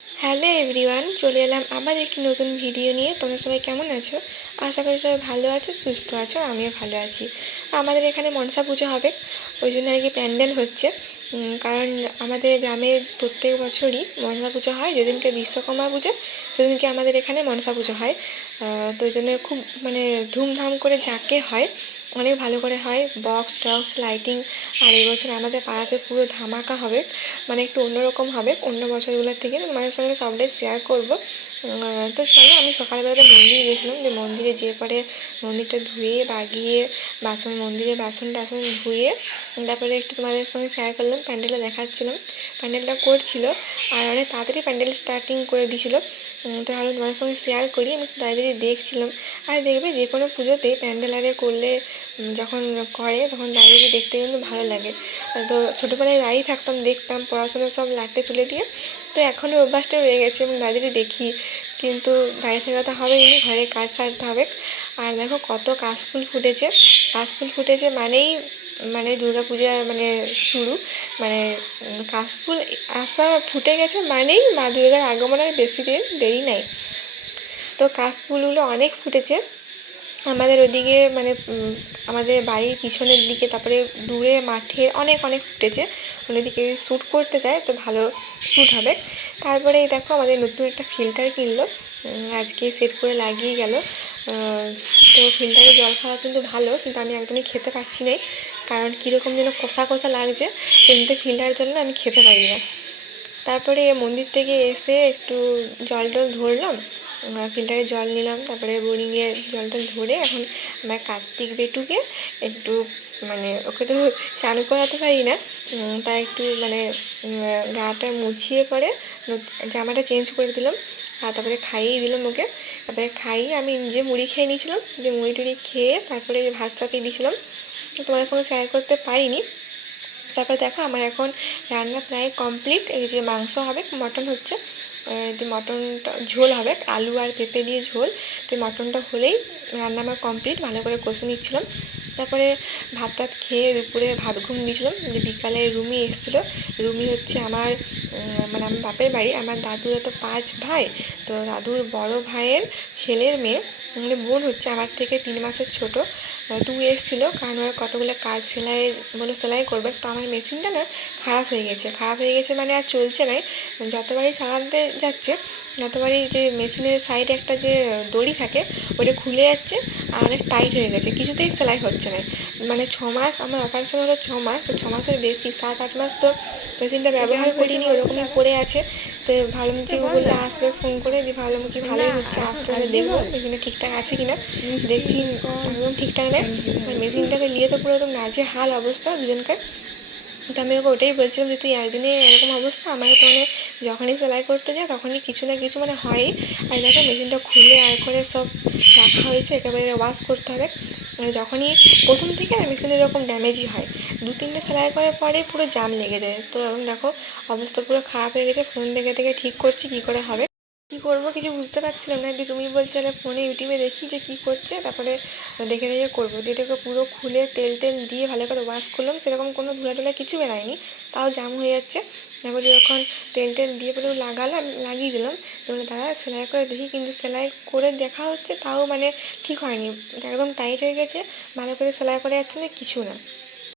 Hello everyone, চলে এলাম আবার একটি নতুন ভিডিও নিয়ে। তোমরা সবাই কেমন আছো? আশা করি সবাই ভালো আছো, সুস্থ আছো। আমিও ভালো আছি। আমাদের এখানে মনসা পুজো হবে, ওই জন্য আর কি প্যান্ডেল হচ্ছে। কারণ আমাদের গ্রামে প্রত্যেক বছরই মনসা পুজো হয়। যেদিনকে বিশ্বকর্মা পুজো সেদিনকে আমাদের এখানে মনসা পুজো হয়। তো ওই জন্য খুব মানে ধুমধাম করে জাঁকে হয়, অনেক ভালো করে হয়, বক্স টক্স লাইটিং। আর এই বছর আমাদের পাড়াতে পুরো ধামাকা হবে, মানে একটু অন্যরকম হবে অন্য বছরগুলোর থেকে। তোমাদের সঙ্গে সবটাই শেয়ার করবো। তো চলো, আমি সকালবেলাতে মন্দিরে গেছিলাম, যে মন্দিরে যেয়ে পরে মন্দিরটা ধুয়ে বাগিয়ে মন্দিরে বাসন টাসন ধুয়ে তারপরে একটু তোমাদের সঙ্গে শেয়ার করলাম, প্যান্ডেলটা দেখাচ্ছিলাম। প্যান্ডেলটা করছিল আর অনেক তাড়াতাড়ি প্যান্ডেল স্টার্টিং করে দিয়েছিল। তো ভালো তোমাদের সঙ্গে শেয়ার করি, আমি দাঁড়িয়ে দেখছিলাম। আর দেখবে যে কোনো পুজোতে প্যান্ডেল আরে করলে যখন করে তখন দাঁড়িয়ে দেখতে কিন্তু ভালো লাগে। তো ছোটোবেলায় দাঁড়িয়ে থাকতাম, দেখতাম, পড়াশোনা সব লাটে তুলে দিয়ে। তো এখনও অভ্যাসটা রয়ে গেছে এবং দাঁড়িয়ে দেখি, কিন্তু দাঁড়িয়ে থাকা তো হবেই না, ঘরে কাজ সারতে হবে। আর দেখো কত কাশফুল ফুটেছে। কাশফুল ফুটেছে মানেই মানে দুর্গা পূজা মানে শুরু, মানে কাশফুল আসা ফুটে গেছে মানেই মা দুর্গার আগমনের বেশি দিন দেরি নাই। তো কাশফুলগুলো অনেক ফুটেছে আমাদের ওদিকে, মানে আমাদের বাড়ির পিছনের দিকে, তারপরে দূরে মাঠে অনেক অনেক ফুটেছে। ওদিকে শ্যুট করতে যায় তো ভালো শ্যুট হবে। তারপরে দেখো আমাদের নতুন একটা ফিল্টার কিনলো, আজকে সেট করে লাগিয়ে গেল। তো ফিল্টারে জল খাওয়া কিন্তু ভালো, কিন্তু আমি একদমই খেতে পারছি না, কারণ কীরকম যেন কষা কষা লাগছে। এমনিতে ফিল্টারের জন্য আমি খেতে পারি না। তারপরে মন্দির থেকে এসে একটু জল টল ধরলাম, ফিল্টারে জল নিলাম, তারপরে বোরিংয়ে জল টল ধরে এখন আমার কার্তিক বেটুকে একটু মানে ওকে তো চান করাতে পারি না, তাই একটু মানে গাটা মুছিয়ে পরে জামাটা চেঞ্জ করে দিলাম। আর তারপরে খাইয়ে দিলাম ওকে। তারপরে খাইয়ে আমি নিজে মুড়ি খেয়ে নিয়েছিলাম, যে মুড়ি টুড়ি খেয়ে তারপরে ভাত চাপিয়ে দিয়েছিলাম, তোমার সঙ্গে শেয়ার করতে পারিনি। তারপরে দেখো আমার এখন রান্না প্রায় কমপ্লিট। এই যে মাংস হবে, মটন হচ্ছে, যে মটনটা ঝোল হবে, আলু আর পেঁপে দিয়ে ঝোল। তো মটনটা হলেই রান্না আমার কমপ্লিট, ভালো করে কষে নিচ্ছিলাম। তারপরে ভাত টাত খেয়ে দুপুরে ভাত ঘুম দিয়েছিলাম। যে বিকালে রুমি এসেছিলো। রুমি হচ্ছে আমার মানে আমার বাপের বাড়ি, আমার দাদুরা তো 5 ভাই। তো দাদুর বড় ভাইয়ের ছেলের মেয়ে, মানে বোন হচ্ছে, আমার থেকে 3 মাসের ছোটো। তুই এসেছিলো, কারণ ওরা কতগুলো কাজ সেলাই বলে সেলাই করবে। তো আমার মেশিনটা না খারাপ হয়ে গেছে মানে আর চলছে না। যতবারই চালাতে যাচ্ছে যতবারই যে মেশিনের সাইডে একটা যে দড়ি থাকে ওটা খুলে যাচ্ছে আর অনেক টাইট হয়ে গেছে, কিছুতেই সেলাই হচ্ছে না। মানে 6 মাস, আমার অপারেশন হলো 6 মাস, তো 6 মাসের বেশি, 7-8 মাস তো মেশিনটা ব্যবহার করিনি, ওরকমই পড়ে আছে। তো ভাবলাম যে বললে আসবে ফোন করে, যে ভাবলাম কি ভালোই হচ্ছে, আসতে হলে দেখবো মেশিনটা ঠিকঠাক আছে কিনা। দেখছি একদম ঠিকঠাক নেই। মেশিনটাকে নিয়ে তো পুরো একদম নাজেহাল অবস্থা দুজনকার। তো আমি ওকে ওটাই বলছিলাম যে তুই একদিনে এরকম অবস্থা, আমাকে তো মানে যখনই সেলাই করতে যায় তখনই কিছু না কিছু মানে হয়ই। আর দেখো মেশিনটা খুলে আর করে সব রাখা হয়েছে, একেবারে ওয়াশ করতে হবে। মানে যখনই প্রথম থেকে না মেশিনের এরকম ড্যামেজই হয়, 2-3টে সেলাই করার পরে পুরো জাম লেগে যায়। তো এখন দেখো অবস্থা পুরো খারাপ হয়ে গেছে, ফোন দেখে দেখে ঠিক করছি কী করে হবে, কী করবো কিছু বুঝতে পারছিলাম না। তুমি বলছিলে ফোনে ইউটিউবে দেখি যে কী করছে, তারপরে দেখে দেখে করবো। দিয়ে এটাকে পুরো খুলে তেল টেল দিয়ে ভালো করে ওয়াশ করলাম, সেরকম কোনো ধুলা টুলা কিছু বেরায়নি, তাও জাম হয়ে যাচ্ছে। তারপরে যখন তেল টেল দিয়ে পুরো লাগালাম, লাগিয়ে দিলাম। এবার দাঁড়া সেলাই করে দেখি, কিন্তু সেলাই করে দেখা হচ্ছে তাও মানে ঠিক হয়নি, একদম টাইট হয়ে গেছে, ভালো করে সেলাই করা যাচ্ছে না, কিছু না।